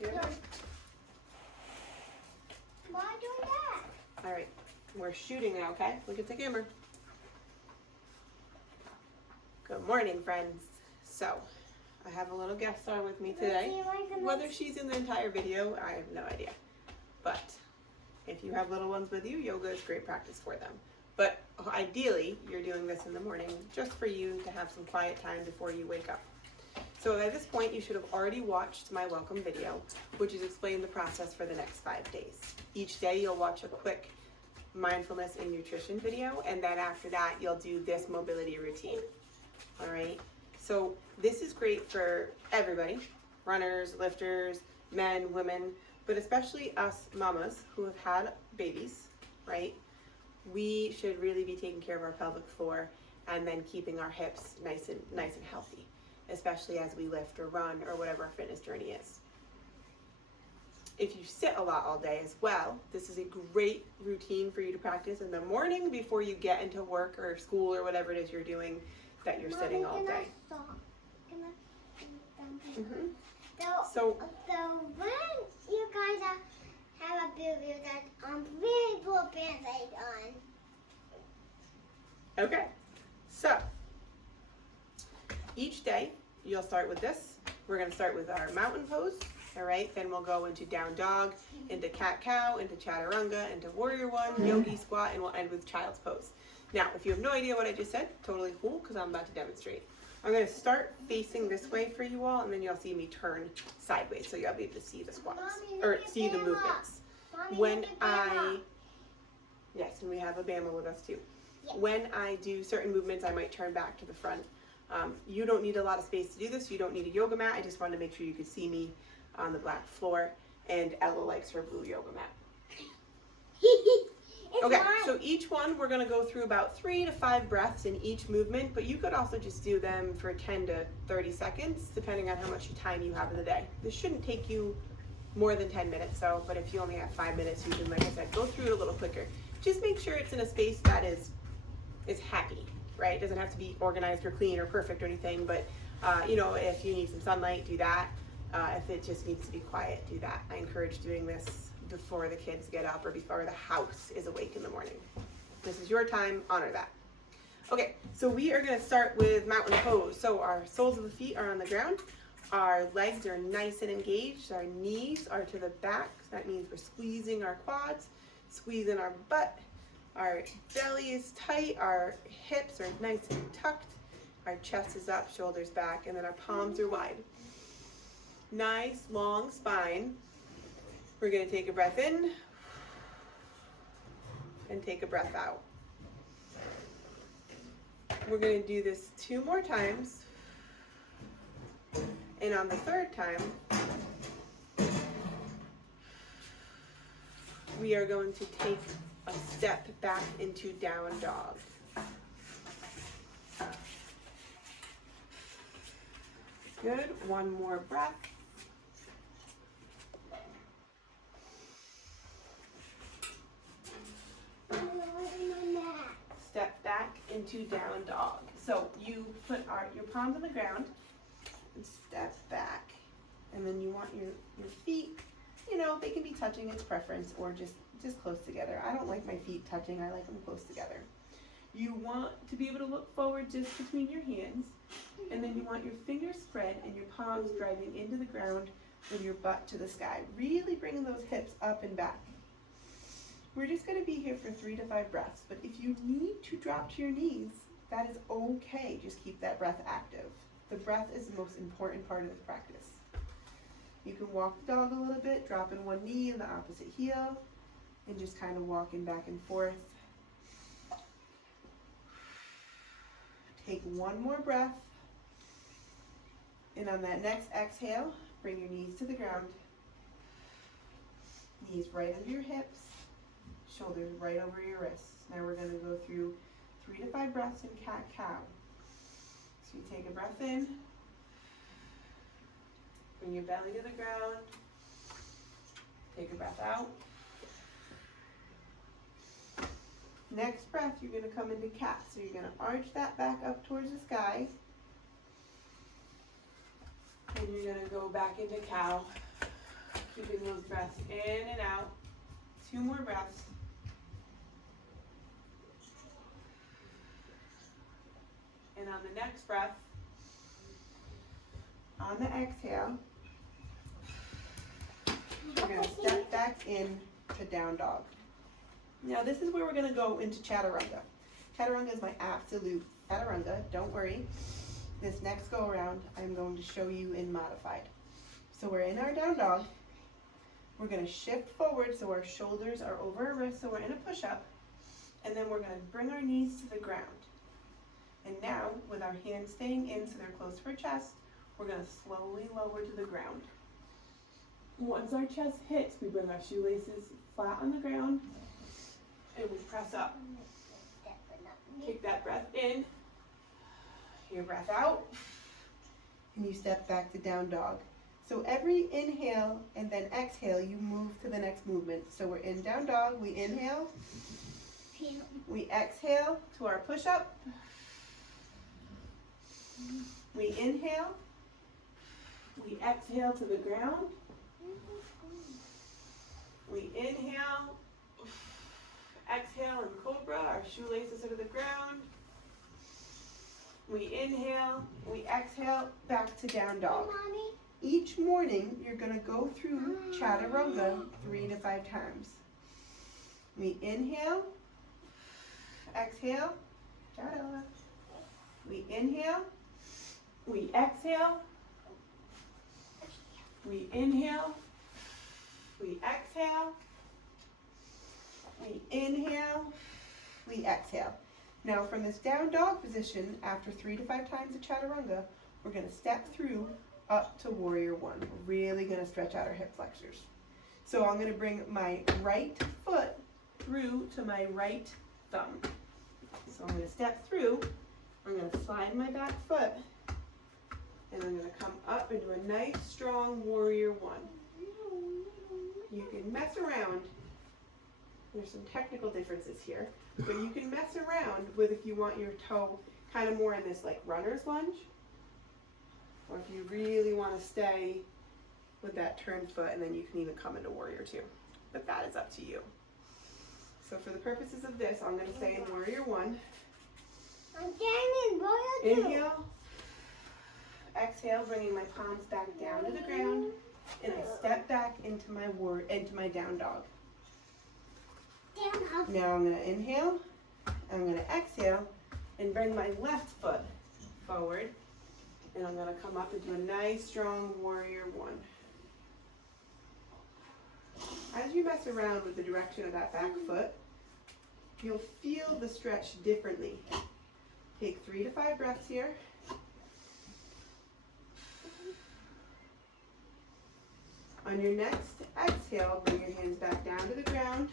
Good. No. Why doing that? All right. We're shooting now, okay? Look at the camera. Good morning, friends. So, I have a little guest star with me today. Whether she's in the entire video, I have no idea. But if you have little ones with you, yoga is great practice for them. But ideally, you're doing this in the morning just for you to have some quiet time before you wake up. So at this point, you should have already watched my welcome video, which is explaining the process for the next 5 days. Each day, you'll watch a quick mindfulness and nutrition video, and then after that, you'll do this mobility routine. All right? So this is great for everybody, runners, lifters, men, women, but especially us mamas who have had babies, right? We should really be taking care of our pelvic floor and then keeping our hips nice and healthy, especially as we lift or run or whatever our fitness journey is. If you sit a lot all day as well, this is a great routine for you to practice in the morning before you get into work or school or whatever it is you're doing that you're sitting all day. So when you guys have a baby that really put Band-Aid on. Okay, so each day you'll start with this. We're going to start with our mountain pose, all right? Then we'll go into down dog, into cat cow, into chaturanga, into warrior one, yogi squat, and we'll end with child's pose. Now, if you have no idea what I just said, totally cool, because I'm about to demonstrate. I'm going to start facing this way for you all, and then you'll see me turn sideways, so you'll be able to see the squats, or see the movements. When yes, and we have a Bama with us too. Yes. When I do certain movements, I might turn back to the front. You don't need a lot of space to do this. You don't need a yoga mat. I just wanted to make sure you could see me on the black floor, and Ella likes her blue yoga mat. Okay, so each one we're going to go through about 3 to 5 breaths in each movement, but you could also just do them for 10 to 30 seconds, depending on how much time you have in the day. This shouldn't take you more than 10 minutes though, but if you only have 5 minutes, you can, like I said, go through it a little quicker. Just make sure it's in a space that is happy, right? It doesn't have to be organized or clean or perfect or anything, but you know, if you need some sunlight, do that. If it just needs to be quiet, do that. I encourage doing this before the kids get up or before the house is awake in the morning. This is your time, honor that. Okay, so we are going to start with mountain pose. So our soles of the feet are on the ground. Our legs are nice and engaged. Our knees are to the back. That means we're squeezing our quads, squeezing our butt. Our belly is tight. Our hips are nice and tucked. Our chest is up, shoulders back, and then our palms are wide. Nice, long spine. We're going to take a breath in and take a breath out. We're going to do this 2 more times. And on the 3rd time, we are going to take a step back into down dog. Good. 1 more breath. Step back into down dog. So you put your palms on the ground and step back. And then you want your feet, you know, they can be touching, it's preference, or just close together. I don't like my feet touching, I like them close together. You want to be able to look forward just between your hands, and then you want your fingers spread and your palms driving into the ground with your butt to the sky. Really bringing those hips up and back. We're just going to be here for 3 to 5 breaths, but if you need to drop to your knees, that is okay. Just keep that breath active. The breath is the most important part of this practice. You can walk the dog a little bit, dropping one knee and the opposite heel, and just kind of walking back and forth. Take 1 more breath, and on that next exhale, bring your knees to the ground. Knees right under your hips. Shoulders right over your wrists. Now we're going to go through 3 to 5 breaths in cat-cow. So you take a breath in, bring your belly to the ground, take a breath out. Next breath, you're going to come into cat. So you're going to arch that back up towards the sky. And you're going to go back into cow. Keeping those breaths in and out. 2 more breaths. And on the next breath, on the exhale, we're going to step back in to down dog. Now this is where we're going to go into chaturanga. Chaturanga is my absolute chaturanga, don't worry. This next go around, I'm going to show you in modified. So we're in our down dog. We're going to shift forward so our shoulders are over our wrists, so we're in a push-up. And then we're going to bring our knees to the ground. And now, with our hands staying in so they're close to our chest, we're going to slowly lower to the ground. Once our chest hits, we bring our shoelaces flat on the ground and we press up. Take that breath in, your breath out, and you step back to down dog. So every inhale and then exhale, you move to the next movement. So we're in down dog, we inhale, we exhale to our push-up, we inhale, we exhale to the ground, we inhale, exhale and cobra, our shoelaces are to the ground, we inhale, we exhale, back to down dog. Each morning, you're going to go through chaturanga 3 to 5 times. We inhale, exhale, chaturanga. We inhale, we exhale, we inhale, we exhale, we inhale, we exhale. Now from this down dog position, after 3 to 5 times of chaturanga, we're going to step through up to warrior 1. We're really going to stretch out our hip flexors. So I'm going to bring my right foot through to my right thumb. So I'm going to step through, I'm going to slide my back foot, and I'm going to come up and do a nice strong warrior 1. You can mess around. There's some technical differences here, but you can mess around with if you want your toe kind of more in this like runner's lunge, or if you really want to stay with that turned foot, and then you can even come into warrior 2. But that is up to you. So for the purposes of this, I'm going to stay in warrior 1. I'm getting in warrior 2. Inhale, exhale, bringing my palms back down to the ground, and I step back into my down dog. Now I'm going to inhale, I'm going to exhale, and bring my left foot forward, and I'm going to come up and do a nice strong warrior 1. As you mess around with the direction of that back foot, you'll feel the stretch differently. Take 3 to 5 breaths here. On your next exhale, bring your hands back down to the ground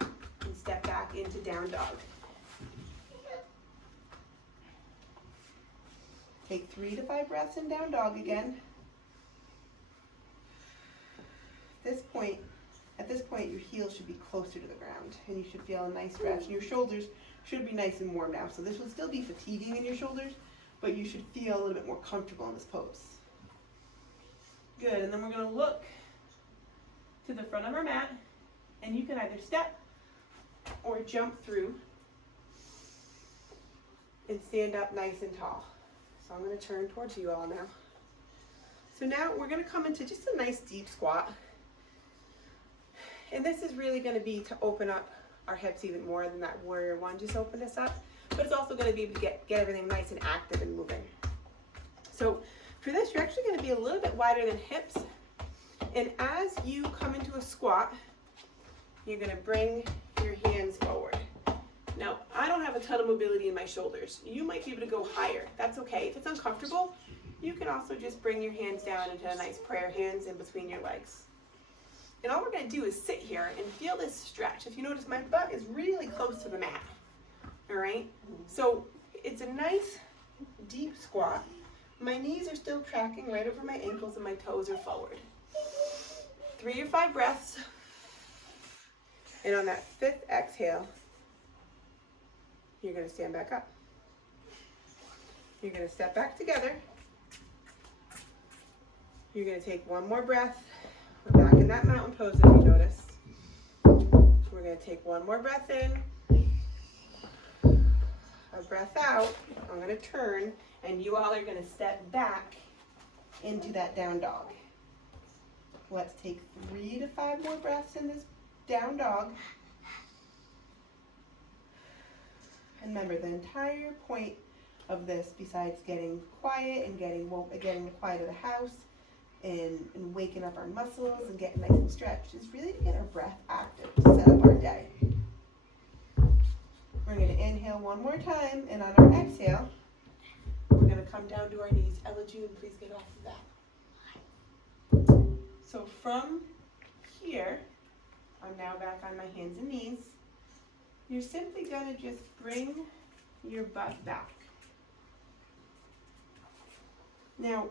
and step back into down dog. Take 3 to 5 breaths in down dog again. At this point, your heels should be closer to the ground, and you should feel a nice stretch. And your shoulders should be nice and warm now. So this will still be fatiguing in your shoulders, but you should feel a little bit more comfortable in this pose. Good, and then we're going to look to the front of our mat, and you can either step or jump through and stand up nice and tall. So I'm going to turn towards you all now. So now we're going to come into just a nice deep squat. And this is really going to be to open up our hips even more than that warrior 1 just opened us up. But it's also going to be able to get everything nice and active and moving. So for this, you're actually going to be a little bit wider than hips. And as you come into a squat, you're going to bring your hands forward. Now, I don't have a ton of mobility in my shoulders. You might be able to go higher. That's okay. If it's uncomfortable, you can also just bring your hands down into a nice prayer hands in between your legs. And all we're going to do is sit here and feel this stretch. If you notice, my butt is really close to the mat. All right? So it's a nice deep squat. My knees are still tracking right over my ankles and my toes are forward. 3 or 5 breaths. And on that 5th exhale, you're going to stand back up. You're going to step back together. You're going to take one more breath. We're back in in that mountain pose, if you notice. We're going to take one more breath in, a breath out. I'm going to turn, and you all are going to step back into that down dog. Let's take 3 to 5 more breaths in this down dog. And remember, the entire point of this, besides getting quiet and getting the quiet of the house and waking up our muscles and getting nice and stretched, is really to get our breath active to set up our day. We're going to inhale one more time, and on our exhale, we're going to come down to our knees. Ella June, please get off of that. So from here, I'm now back on my hands and knees. You're simply going to just bring your butt back. Now,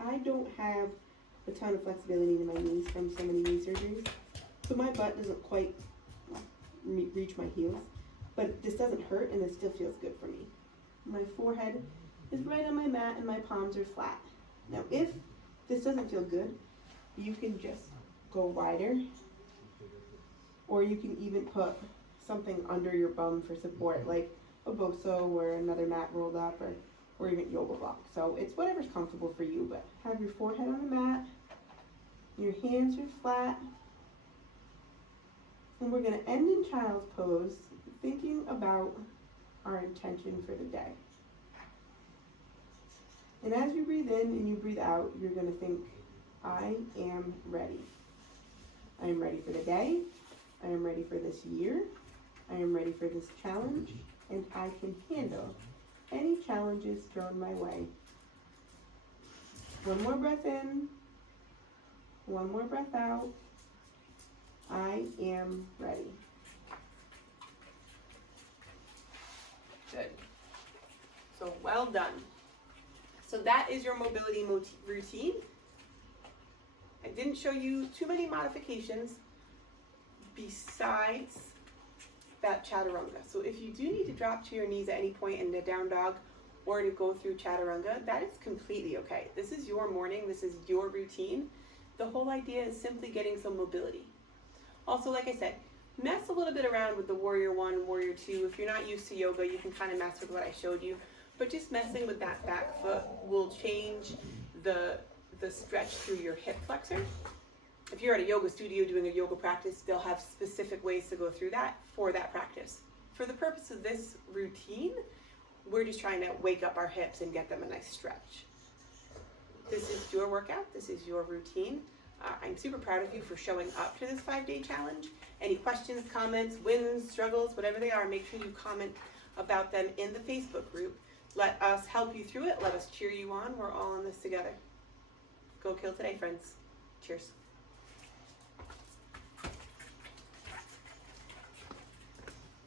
I don't have a ton of flexibility in my knees from so many knee surgeries, so my butt doesn't quite reach my heels, but this doesn't hurt and this still feels good for me. My forehead is right on my mat and my palms are flat. Now, if this doesn't feel good, you can just go wider, or you can even put something under your bum for support, like a boso or another mat rolled up, or even yoga block. So it's whatever's comfortable for you, but have your forehead on the mat, your hands are flat, and we're going to end in child's pose, thinking about our intention for the day. And as you breathe in and you breathe out, you're going to think, I am ready. I am ready for the day. I am ready for this year. I am ready for this challenge, and I can handle any challenges thrown my way. One more breath in. One more breath out. I am ready. Good. So well done. So that is your mobility routine. I didn't show you too many modifications besides that chaturanga. So if you do need to drop to your knees at any point in the down dog or to go through chaturanga, that is completely okay. This is your morning. This is your routine. The whole idea is simply getting some mobility. Also, like I said, mess a little bit around with the warrior 1, warrior 2. If you're not used to yoga, you can kind of mess with what I showed you. But just messing with that back foot will change the stretch through your hip flexor. If you're at a yoga studio doing a yoga practice, they'll have specific ways to go through that for that practice. For the purpose of this routine, we're just trying to wake up our hips and get them a nice stretch. This is your workout. This is your routine. I'm super proud of you for showing up to this 5-day challenge. Any questions, comments, wins, struggles, whatever they are, make sure you comment about them in the Facebook group. Let us help you through it. Let us cheer you on. We're all in this together. Go kill today, friends. Cheers.